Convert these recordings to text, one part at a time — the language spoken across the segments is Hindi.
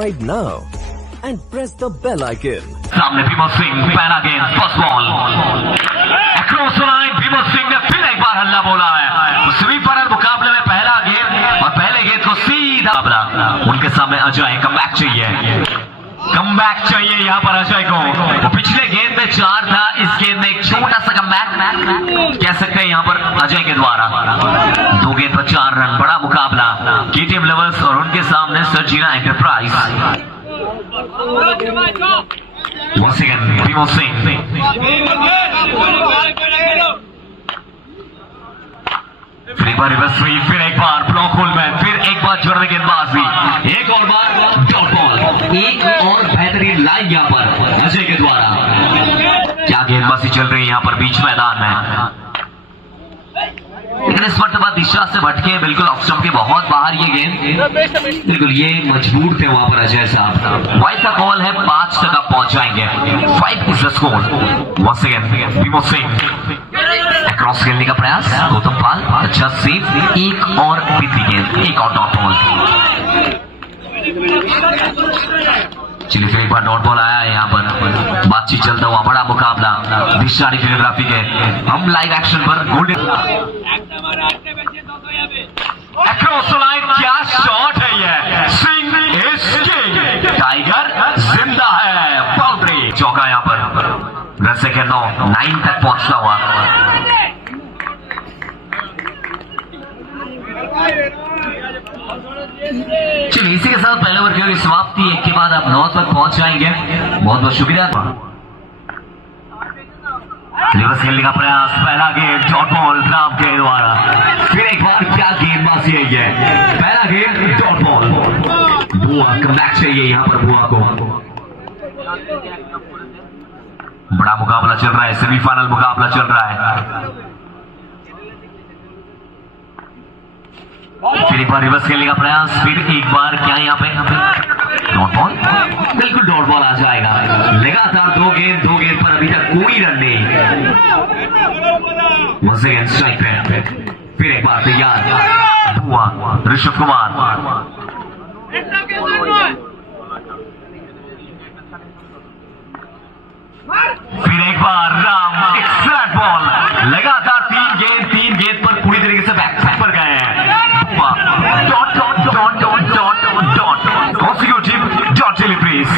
subscribe now and press the bell icon. सामने भीमत सिंह, पहला गेंद, first ball, across line. Bhimat Singh ने फिर एक बार हल्ला बोला है। स्वीपर मुकाबले में पहला गेंद और पहले गेंद को सीधा उनके सामने अजय। कमबैक चाहिए, कमबैक चाहिए यहाँ पर अजय को। वो पिछले गेंद में 4 था, इस गेंद में एक छोटा सा कमबैक कह सकते हैं यहाँ पर अजय के द्वारा। 2 गेंद पर 4 रन, बड़ा मुकाबला केटीएम लवर्स और उनके सामने सर्जिना enterprise. Once again, Bhimo Singh. फिर एक बार ब्लॉक होल में, फिर एक बार जोरदार गेंदबाजी, एक और बार डॉट बॉल, एक और बेहतरीन लाइन यहाँ पर अजय के द्वारा। क्या गेंदबाजी चल रही है यहाँ पर बीच मैदान में, लेकिन इस मरतबा दिशा से भटके बिल्कुल ऑफ स्टंप के बहुत बाहर ये गेंद। बिल्कुल ये मजबूर थे वहां पर अजय साहब। वाइड का कॉल है, 5 तक आप पहुंच जाएंगे। 5 is the score. Once again Bhimo Singh, cross खेलने का प्रयास, गौतम पाल अच्छा सेव, एक और बीती गेंद, एक और डॉट बॉल। चलिए फिर एक बार डॉट बॉल आया है यहाँ पर। बातचीत चलता हुआ बड़ा मुकाबला दिशारी फोटोग्राफी के हम लाइव एक्शन पर गोल्डन अक्रॉस लाइन। क्या शॉट है ये, सिंह इज किंग, टाइगर जिंदा है। बाउंड्री, चौका यहाँ पर। रन संख्या 9 तक पहुंचता हुआ। चलिए इसी के साथ पहले ओवर की समाप्ति। एक के बाद आप 9 तक पहुंच जाएंगे। बहुत बहुत शुक्रिया। रिवर्स खेलने का प्रयास, पहला गेंद डॉट बॉल राम के द्वारा। फिर एक बार क्या गेंदबाजी है ये, पहला गेंद डॉट बॉल। बुआ कमबैक चाहिए यहाँ पर बुआ को। बड़ा मुकाबला चल रहा है, सेमीफाइनल मुकाबला चल रहा है। फिर एक बार रिवर्स खेलने का प्रयास, फिर एक बार क्या यहाँ पे डॉट बॉल, बिल्कुल डॉट बॉल आ जाएगा। लगातार 2 गेंद पर अभी तक कोई रन नहीं। वंस अगेन स्ट्राइक पे, फिर एक बार तैयार बुआ ऋषभ कुमार। फिर एक बार राम, एक्सीलेंट बॉल। लगातार 3 गेंद पर पूरी तरीके से बैक पर गए हैं। Dot dot dot dot dot dot consecutive dot deliveries.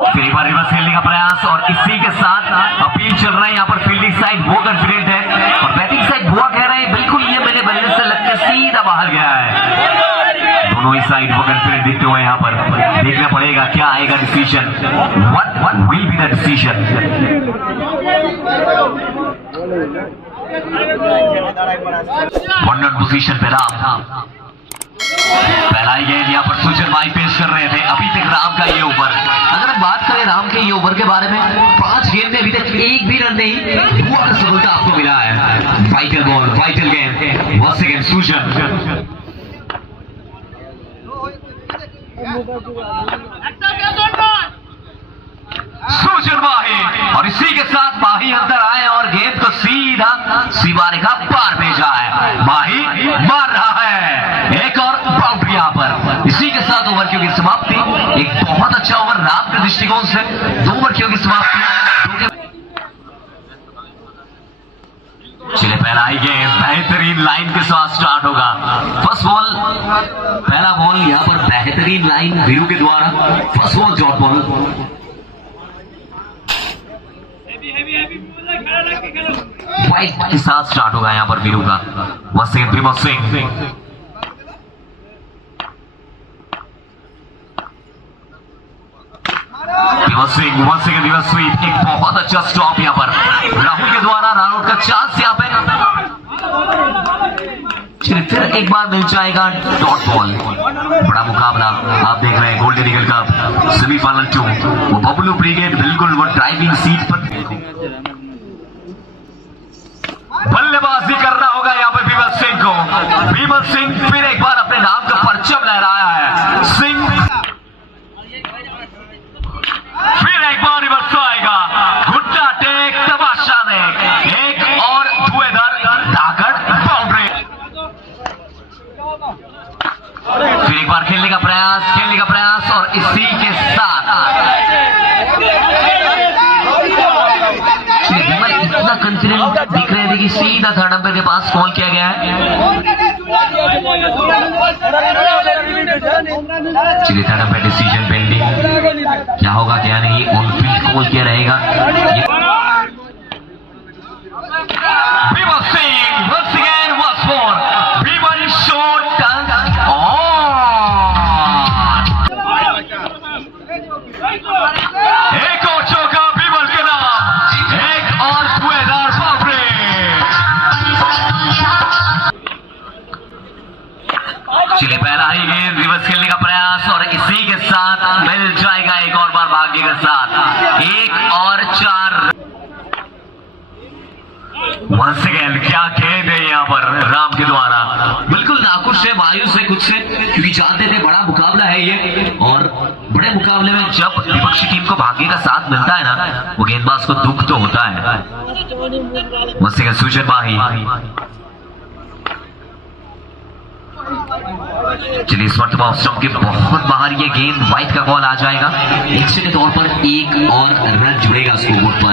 फिर एक बार रिवर्स खेलने का प्रयास और इसी के साथ अपील चल रहा है यहाँ पर। फील्डिंग साइड वो कॉन्फिडेंट है और बैटिंग साइड बुआ कह रहे हैं बिल्कुल ये मेरे बल्ले से लगकर सीधा बाहर गया है। दोनों ही साइड वो कॉन्फिडेंट दिखते हुए यहाँ पर। देखना पड़ेगा क्या आएगा decision, what will be the decision. One run position पे राम। पहला ही गेंद यहाँ पर सुजन भाई पेश कर रहे थे। अभी तक राम का ये ओवर, अगर हम बात करें राम के ये ओवर के बारे में, 5 गेंद में अभी तक एक भी रन नहीं। बुआ का सफलता आपको मिला है। वाइटल बॉल, वाइटल गेंद। वंस अगेन सुजन, सुजन माही, और इसी के साथ माही अंदर आए और गेंद को सीधा सीवारे का पार भेजा है। माही मार रहा है, एक और बाउंड्री यहाँ पर। इसी के साथ ओवर की होगी समाप्ति। एक बहुत अच्छा ओवर राम के दृष्टिकोण से। 2 ओवर की होगी समाप्ति। चलिए पहला ही गेंद बेहतरीन लाइन के साथ स्टार्ट होगा। फर्स्ट बॉल, पहला बॉल यहाँ पर बेहतरीन लाइन वीरू के द्वारा। First ball dot ball. Wide के साथ स्टार्ट होगा यहाँ पर वीरू का। Once again Bhimo Singh, once again reverse sweep. एक बहुत अच्छा स्टॉप यहाँ पर राहुल के द्वारा। रन आउट का चांस यहाँ पे। चलिए फिर एक बार मिल जाएगा डॉट बॉल। बड़ा मुकाबला आप देख रहे हैं। Golden eagle cup semifinal 2। वो बबलू ब्रिगेड बिल्कुल वो ड्राइविंग सीट पर बल्लेबाजी करना होगा यहाँ पे भीमत सिंह को। भीमत सिंह फिर एक बार अपने नाम का परचम लहराया है। सिंह फिर एक बार रिवर्स आएगा। घुट्टा टेक, तमाशा देख, एक और धुएंधार धाकड़ बाउंड्री। खेलने का प्रयास और इसी के साथ इतना कॉन्फिडेंट दिख रहे थे कि सीधा थर्ड अंपायर के पास कॉल किया गया है। चलिए थर्ड अंपायर डिसीजन पेंडिंग, क्या होगा क्या नहीं, ऑन फील्ड कॉल किया रहेगा। Vimal Singh once again once more, Vimal shot एक और चौका विमल के नाम, एक और 2000 बाबरे। चलिए पहला ही गेंद रिवर्स खेलने का प्रयास और इसी के साथ मिल जाएगा एक और बार भाग्य के साथ 1 और 4। वंस अगेन क्या गेंद है यहाँ पर राम के द्वारा, बिल्कुल नाखुश है, मायूस है कुछ से, क्योंकि जानते थे बड़ा मुकाबला है ये, और बड़े मुकाबले में जब विपक्षी टीम को भाग्य का साथ मिलता है ना, वो गेंदबाज को दुख तो होता है। वंस अगेन सुजन माही, चलिए इस मरतबा ऑफ स्टंप के बहुत बाहर ये गेंद वाइड का कॉल आ जाएगा। एक्स्ट्रा के तौर पर 1 और रन जुड़ेगा स्कोरबोर्ड पर।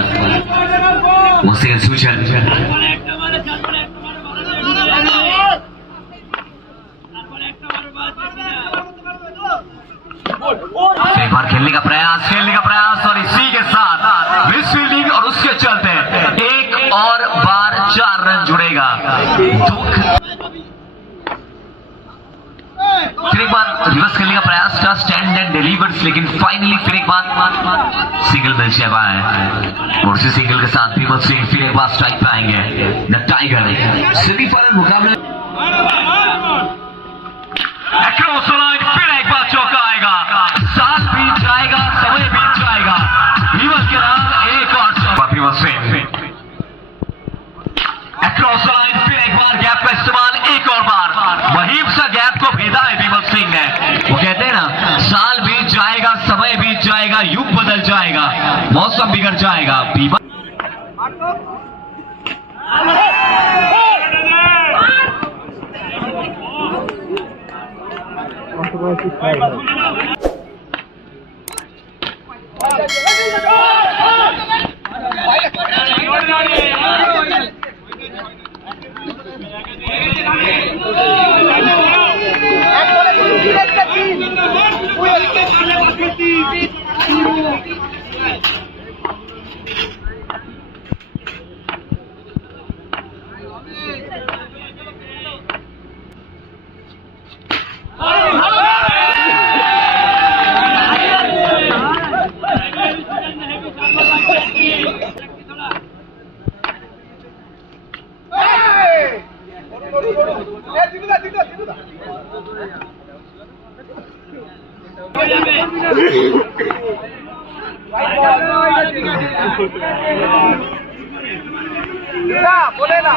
वंस अगेन सुजन, एक बार खेलने का प्रयास और इसी के साथ मिस फील्डिंग और उसके चलते 1 और बार 4 रन जुड़ेगा। फिर एक बार रिवर्स खेलने का प्रयास था, स्टैंड एंड डिलीवर्स, लेकिन फाइनली फिर एक बार सिंगल मिल जाएगा है और उसी सिंगल के साथ विमल सिंह फिर एक बार स्ट्राइक पे आएंगे। द टाइगर सेमीफाइनल मुकाबले अक्रॉस लाइन, फिर एक बार चौका आएगा, साल बीत जाएगा, समय बीत जाएगा, विमल के नाम 1 और चौका। विमल सिंह अक्रॉस लाइन, फिर एक बार गैप का इस्तेमाल, एक और बार महीम सा गैप को भेदा है विमल सिंह ने। वो कहते हैं ना, साल बीत जाएगा, समय बीत जाएगा, युग बदल जाएगा, मौसम बिगड़ जाएगा। बोले ना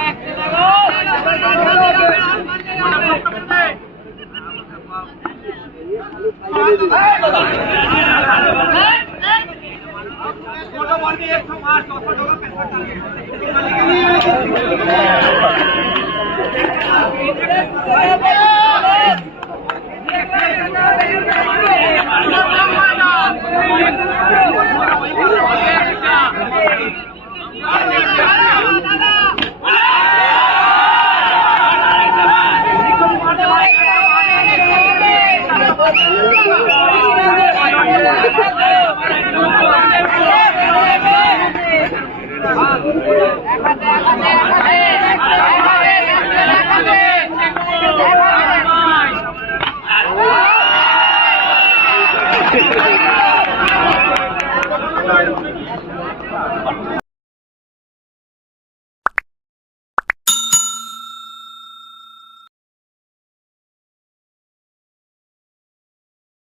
Thank you.